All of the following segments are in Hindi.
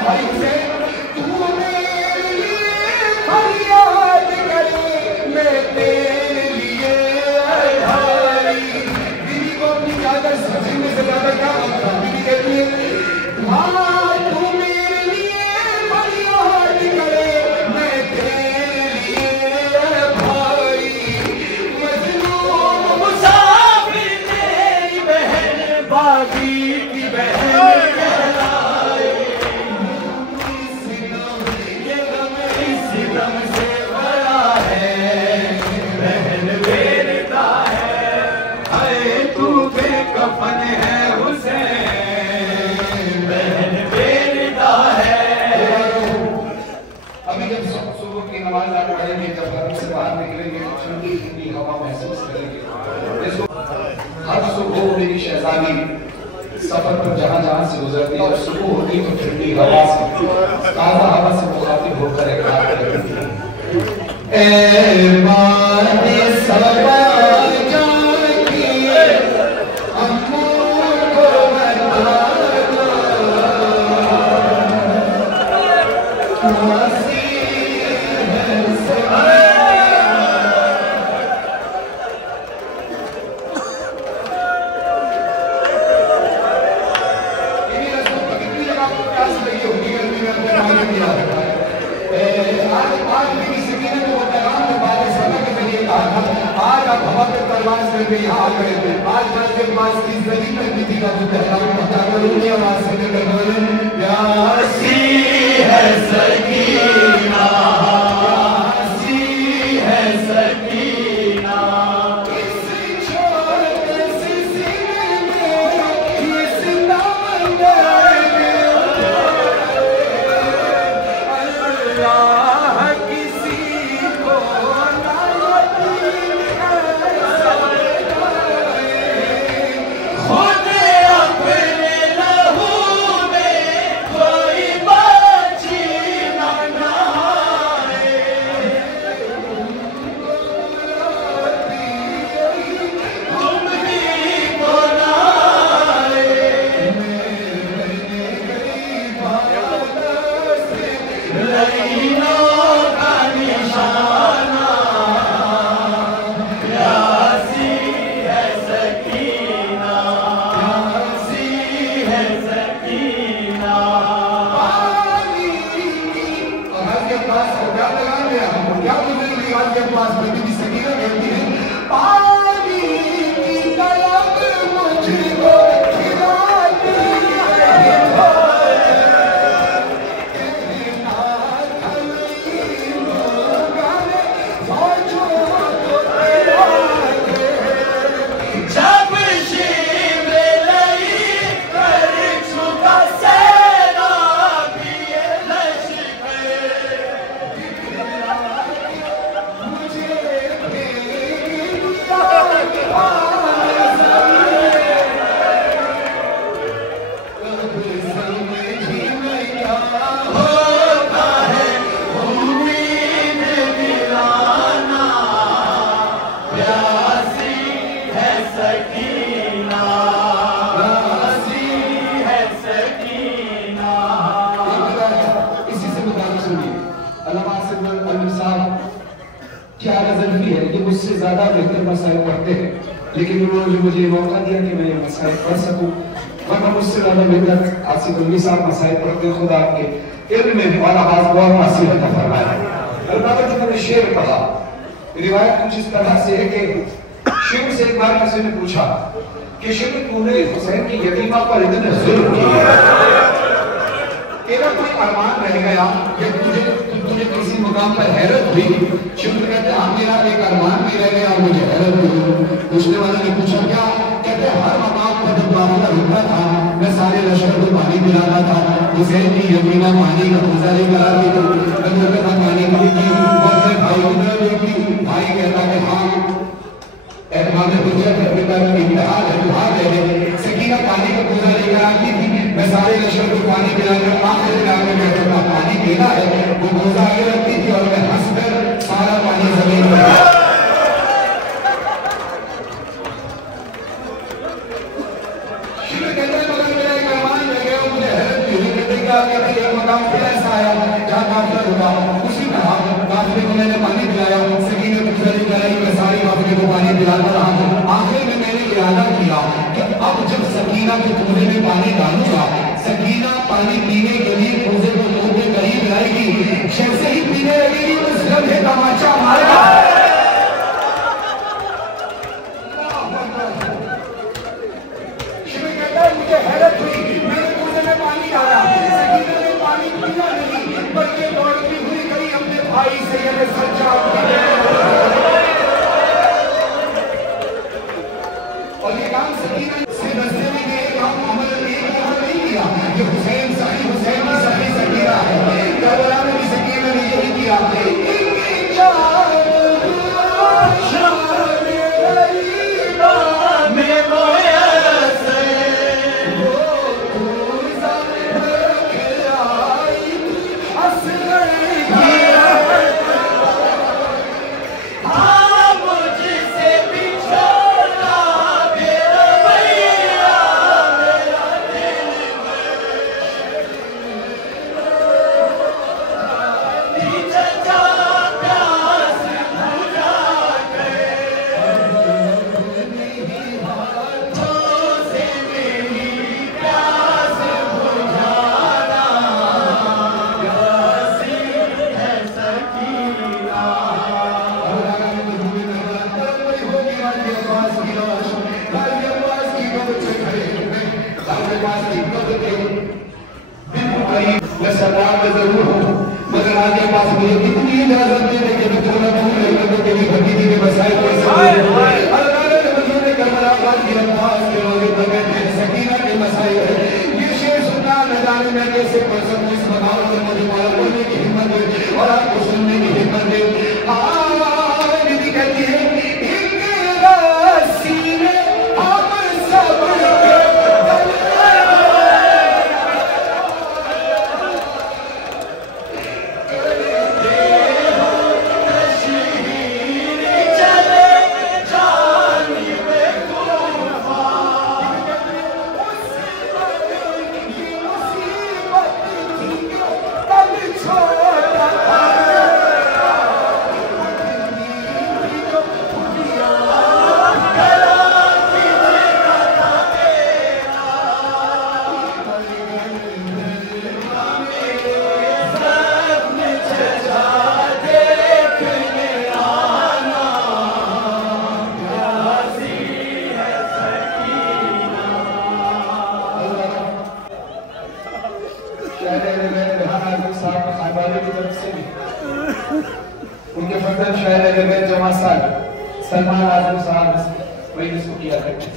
भाई हुसैन तू मेरे लिए फरियाद करे मैं तेरे लिए भाई। बीवी को अपनी ज्यादा सब्जी में से ज्यादा क्या बनता, बीवी कहती है हाँ तू मेरे लिए फरियाद करे मैं तेरे लिए भाई। मजनून मुसाफिर तेरी बहन बागी की बहन कहलाए। ये गम इस गम से बड़ा है, बहन बेरदा है। हाय तू बेकफन है हुसैन, बहन बेरदा है। अभी जब सुबह की नमाज आप पढ़ेंगे, जब घर से बाहर निकलेंगे तो ठंडी ठंडी हवा महसूस करेंगे। हर सुबह मेरी शहजादी सफर पर जहां जहां से गुजरती है और सुबह होती तो ठंडी हवा से ताजा हवा से मुखातिब होकर एक बात करती है, ए माने सबा जाती अम्मू को बता वासी है सभी। आज आप हवा पे परवाज़ करके यहाँ आ गए थे। आज कल के पास की ज़मीन में भी थी का जो पहला पता करूँगी आवाज़ से लेकर बोले प्यासी है सकीना, प्यासी है सकीना। इस छोटे से सीने में इस दामन में अल्लाह किसी को मुझसे ज्यादा बेहतर मसाइल पढ़ते हैं, लेकिन उन्होंने मुझे मौका दिया कि मैं ये मसाइल पढ़ सकूं। वरना मुझसे ज्यादा बेहतर आसिफ अलवी साहब मसाइल पढ़ते हैं। खुदा आपके इल्म में वाला हाथ बहुत हासिल अता फरमाए। अलबत्ता जब मैंने शेर पढ़ा, रिवायत कुछ इस तरह से है कि शेर से एक बार किसी ने पूछा कि शेर तूने हुसैन की यतीमा पर इतने जुल्म किए, तेरा कोई अरमान रह गया या तुझे किसी मुकाम पर हैरत हुई? शुक्र कहते हाँ मेरा एक अरमान भी रह गया और मुझे हैरत हुई। पूछने वाले ने पूछा क्या? कहते हर मकाम पर जब काफिला रुकता था मैं सारे लश्कर को पानी पिलाता था। हुसैन की यतीमा पानी का मजा लेकर आती थी, मैं कहता पानी पीती, अपने भाई की तरफ देखती, भाई कहता कि हाँ एतमाद हुज्जत है, पिता का इम्तिहान है, दुआ दे दे। सकीना पानी का पूजा लेकर आती थी, मैं सारे लश्कर को पानी पिलाकर आखिर में कहता था पानी पीना है, वो पूजा आगे रखती थी और मैं हंसकर सारा पानी जमीन पर शुरू करने वाला मेरा एक अरमान आगे फिर एक मकाम फिर ऐसा आया जहाँ काफिला रुका, उसी तरह काफिले को मैंने पानी पिलाया, सकीना को खिलाई पिलाई, मैं सारी काफिले को पानी पिलाता रहा। आखिर में मैंने इरादा किया कि अब जब सकीना के कूजे में पानी डालूंगा, सकीना पानी पीने के लिए कूजे को मुंह के करीब लाएगी, जैसे ही पीने लगेगी उस लम्हे तमाचा मारेगा। शिव कहता है मुझे हैरत हुई, मैंने कूजे में पानी डाला, सकीना ने पानी पीना नहीं बल्कि दौड़ती हुई गई अपने भाई से ये सज्जाद और ये काम सकीना से दस्ते में ये काम अमल एक दफा नहीं किया कि हुसैन साहिब हुसैन की सभी सकीना है, करबला में भी सकीना ने यही किया। मैं सरदार में जरूर हूँ, मगर आगे पास मुझे कितनी इजाजत दे रही है कि थोड़ा दूर रहकर तेरी भतीजी के मसाइल सकीना के मसाइल है। ये शेर सुनना न जाने मैं कैसे पढ़ सकूँ, इस मकाम में मुझे बोलने की हिम्मत है और आपको सुनने की हिम्मत है। दीदी कहती है उनके फर्जंद शायर अहमद जमा साहब सलमान आजम साहब वही इसको किया करते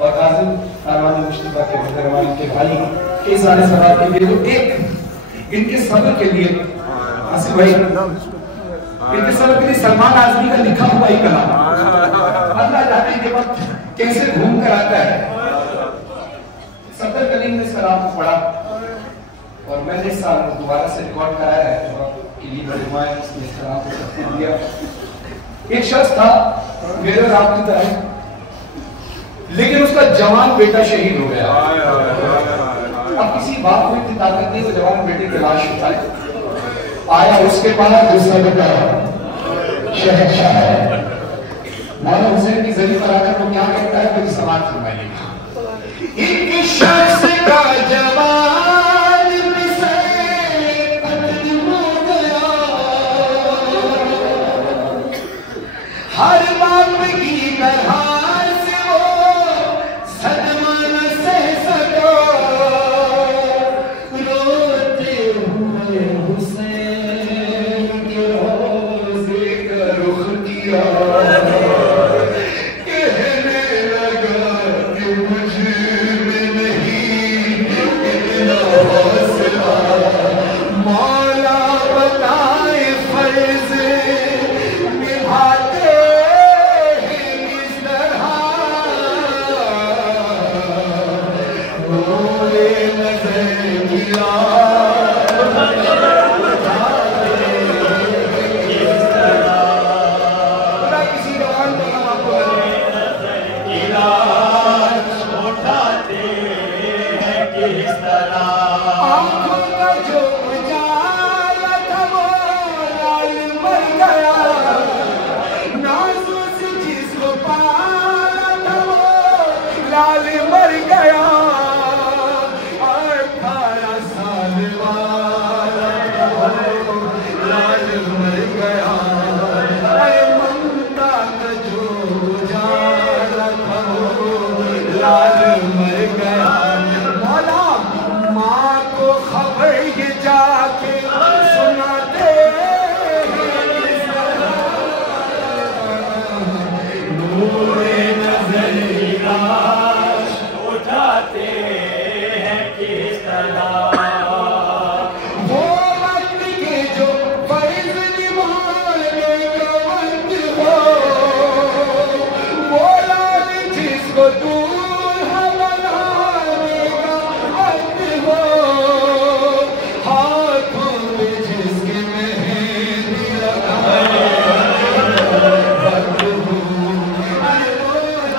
और काजिम कारवान मुश्तबा के मेहरबान के भाई कई सारे सवाल के लिए तो एक इनके सब्र के लिए आसिफ भाई इनके सब्र के लिए सलमान आजमी का लिखा हुआ ही कलाम अल्लाह जाने के वक्त कैसे घूम कर आता है। सफर करीम ने सलाम को पढ़ा और मैंने इस साल दोबारा से रिकॉर्ड कराया है दिया। एक शख्स था मेरे और आपकी तरह, लेकिन उसका जवान बेटा शहीद हो गया। अब किसी बाप को इतनी ताकत नहीं वो जवान बेटे की लाश उठाए, आया उसके पास दूसरा बेटा शहंशाह है। मौलाना हुसैन की जरी पर आकर वो क्या कहता है, कोई समाज फरमाइए। एक शख्स का जवान हर बाप की तरह से वो सदमा न सह सको, रोते हुए हुसैन के रोज़े का रुख किया, कहने लगा कि मुझ में नहीं इतना हौसला, मौला बताए फर्ज निभाते किस तरह आँखों का जो उजाला था वो लाल मर गया, नाज़ों से जिसको पाला था वो लाल मर गया, 18 साल वाला लाल मर गया। अरे ममता का जो उजाला था वो लाल मर गया। मौला माँ को खबर ये जाके सुनाते नूरे नजर की लाश उठाते हैं किस तरह वो वक्त के जो फर्ज निभाने का वक्त हो, वो लाल जिसको दूल्हा बनाने का वक्त हो, हाथों पे जिसके मेहंदी लगाने का वक्त हो,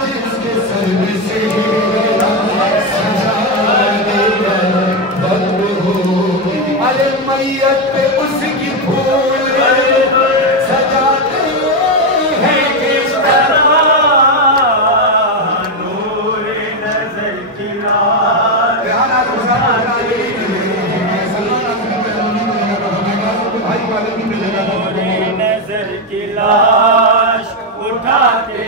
जिसके सर में सेहरा सजाने का वक्त हो, अरे मैयत पे उसकी फूल सजाते हैं किस तरह नूरे नजर की लाश नजर की लाश उठाते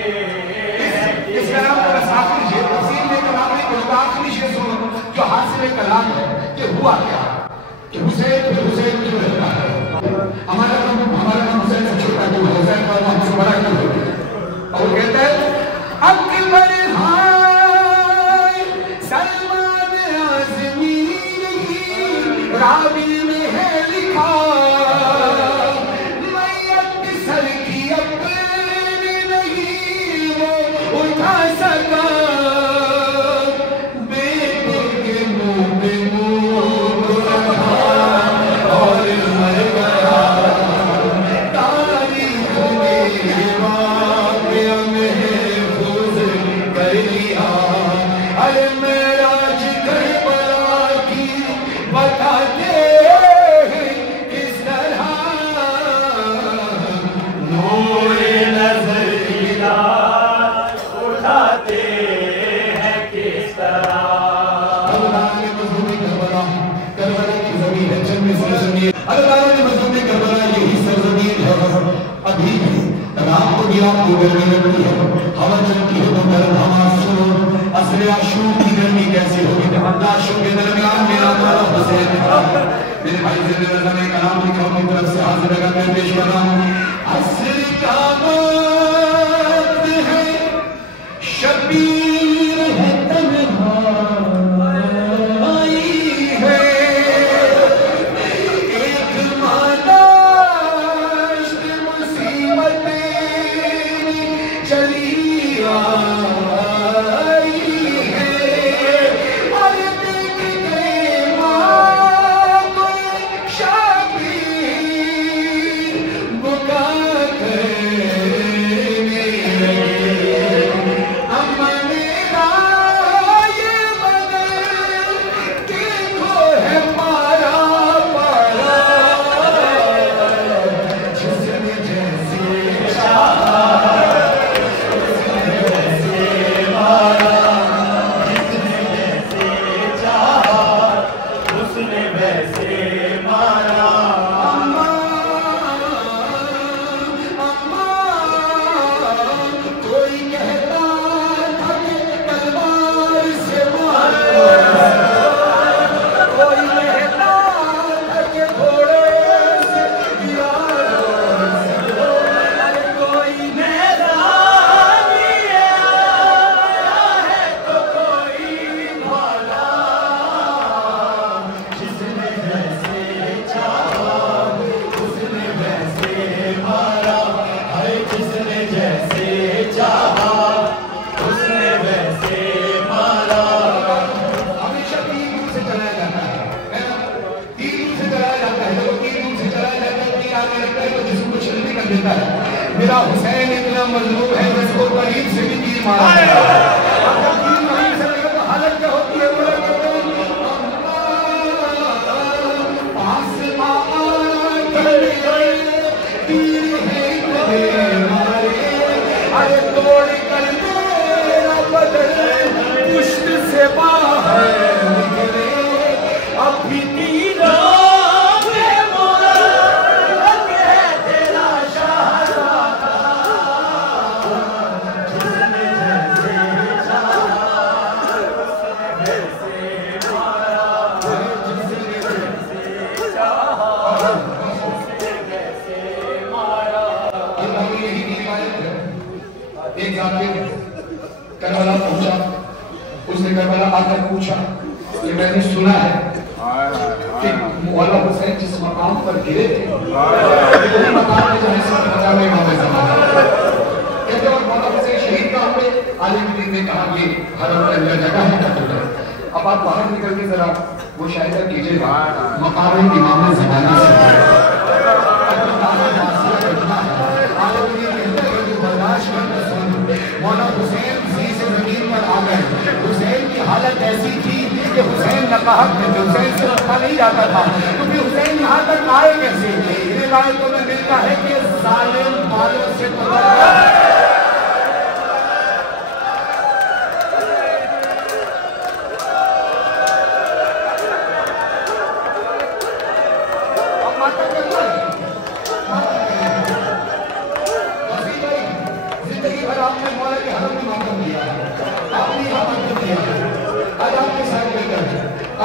हैं इस कलाम को बस आखिरी शेर, तफसीर में कलाम नहीं बोलता, आखिरी शेर सुनो जो हासिल कलाम है कि हुआ क्या कि हुसैन फिर हुसैन क्यों रहता है। हमारा नाम हुसैन से छोटा क्यों है, हुसैन का नाम हमसे बड़ा क्यों है। और वो कहता है अकबर हाय सलमान आज़मी रावी में है लिखा, मैयत सर की अपनी नहीं वो उठा सका, बेटे के मुंह पे मुंह रखा और मर गया। तारीख ने वाक़या महफूज़ कर लिया, अरे मेराज करबला की बताते हैं किस तरह नूरे नज़र की लाश उठाते हैं किस तरह अल्लाह ने मज़लूम करबला, करबला की ज़मीन है जन्नत सरज़मीन, अल्लाह ने मज़लूम करबला यही सरज़मीन है। अभी भी रात को भी आपको गर्मी लगती है, हवा चलती है तो गर्म हवा सुनो, असर आशूर की गर्मी कैसी होगी। आशूर के दरमियान मेरा वाला हुसैन है। मेरे भाई ज़िंदगी रज़ा ने कलाम लिखा अपनी तरफ से हाजिर लगा मैं पेश कर रहा हूँ। असर का वक्त है शबीर है तन्हाई है, एक मादाश्त मुसीबतें चली आई है, और देख के माँ को शबीर बुका करने लगे। अम्मा मेरा ये बदन देखो है पारा पारा, जिसने जैसे चाहा उसने वैसे मारा, जिसने जैसे चाहा उसने वैसे मारा अम्मा अम्मा कोई कहता था कि तलवार से मारो, कोई कहता था कि घोड़े से यारो, कोई मैदान में आया है तो कोई भाला, जिसने जैसे चाहा उसने वैसे मारा है, जिसने जैसे चाहा उसने वैसे मारा। हमेशा 3 रूप से चलाया जाता है ना, 3 रूप से चलाया जाता है। जब 3 रूप से चलाया जाता है, 3 आगे लगता है तो जिसम को छलनी कर देता है। मेरा हुसैन इतना मजलूम है जिसको करीब से भी तीर मारा है। अगर तीर करीब से लगे तो हालत क्या होती है? बोला कहते हैं अभी तीरों के मुराद है तेरा शहजादा, जिसने जैसे चाहा वैसे मारा, जिसने जैसे चाहा वैसे मारा। एक जाकिर करबला पहुंचा, उसने करबला आकर पूछा कि मैंने सुना है कि मौला हुसैन जिस मकाम पर गिरे थे वही मकाम में जहाँ से बचा में इमाम ज़माना कहते और मौला हुसैन शहीद का हुए। आलिम दीन ने कहा ये हरम के अंदर जगह है। अब आप बाहर निकल के जरा वो शायद कीजिएगा मकाम इमाम ज़माना से मौला हुसैन से जमीन पर आ गए। हुसैन की हालत ऐसी थी कि हुसैन नकाहक थे, हुसैन से रखा नहीं जाता था, क्योंकि हुसैन यहाँ तक आए कैसे? रिवायतों में मिलता है कि जालिम मालों से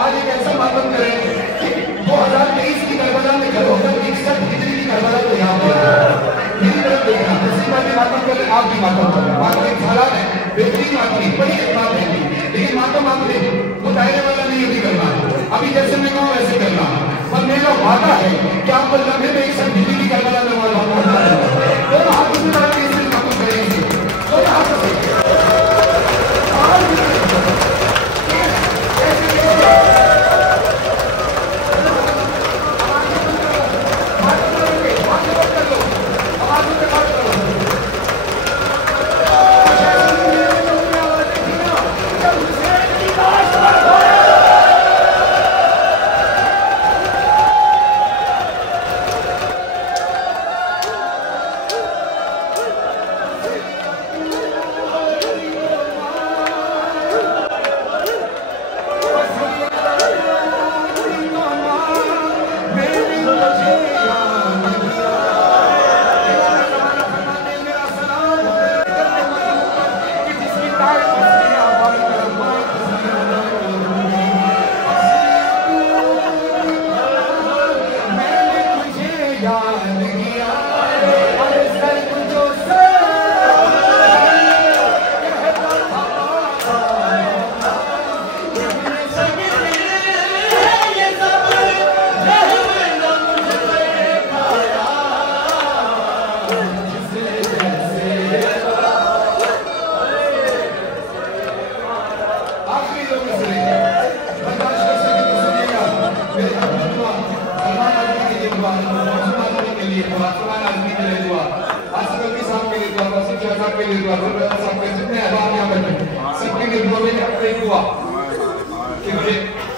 आज एक ऐसा मातम करें कि 2023 की करबला में घर होकर 61 हिजरी की करबला को यहाँ पे मेरी तरफ देखना, इसी बात की मातम करें, आप भी मातम करें। मातम एक हालात है, बेहतरीन मातम, बड़ी एक बात है, लेकिन मातम आप देख वो दायरे वाला नहीं अभी करना, अभी जैसे मैं कहूँ वैसे करना। पर मेरा वादा है कि आपको लम्हे में 61 हिजरी की करबला में मौला पहुंचा है। दोनों हाथों में डाल के इसे मातम करेंगे, दोनों हाथों से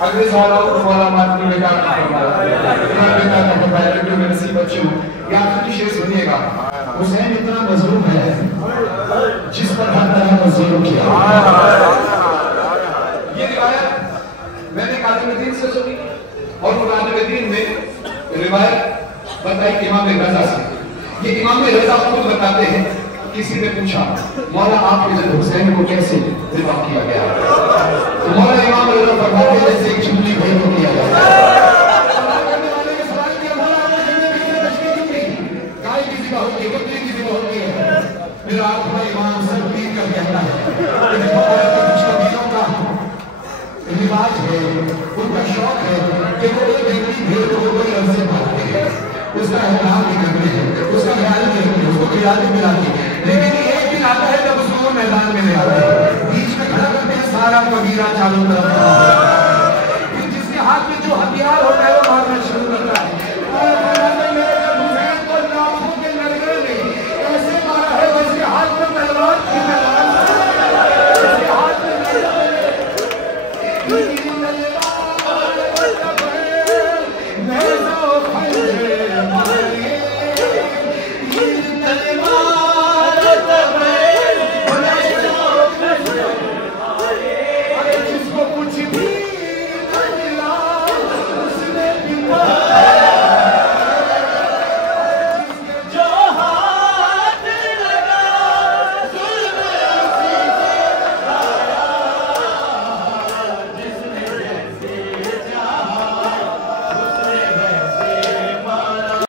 अगले सवाल वाला मातमी बेटा मेरे सी बच्चों याद शेर सुनिएगा। हुसैन इतना मजलूम है जिस पर हर तरह का जुल्म किया। ये रिवायत मैंने कादिमुद्दीन से सुनी और कादिमुद्दीन ने रिवायत बताई इमाम रजा से। ये इमाम रजा खुद बताते हैं किसी ने पूछा मौला आपके जब हुसैन को कैसे रिवा किया गया, तो मौला इमाम रजा फरमाते हैं जैसे एक चुनरी भेड़ को किया जाता है। मेरा अपना इमाम सब पीर कर कहता है रिवाज है, उनका शौक है कि वो एक व्यक्ति भेड़ को कोई लफ्ज़ मारते हैं, उसका एहतराम भी करते हैं, उसका ख्याल भी रखते हैं, उसको खिलाते पिलाते हैं। लेकिन एक दिन आता है जब उसको मैदान में ले आते हैं, बीच में खड़ा करते हैं, सारा कबीरा चारों तरफ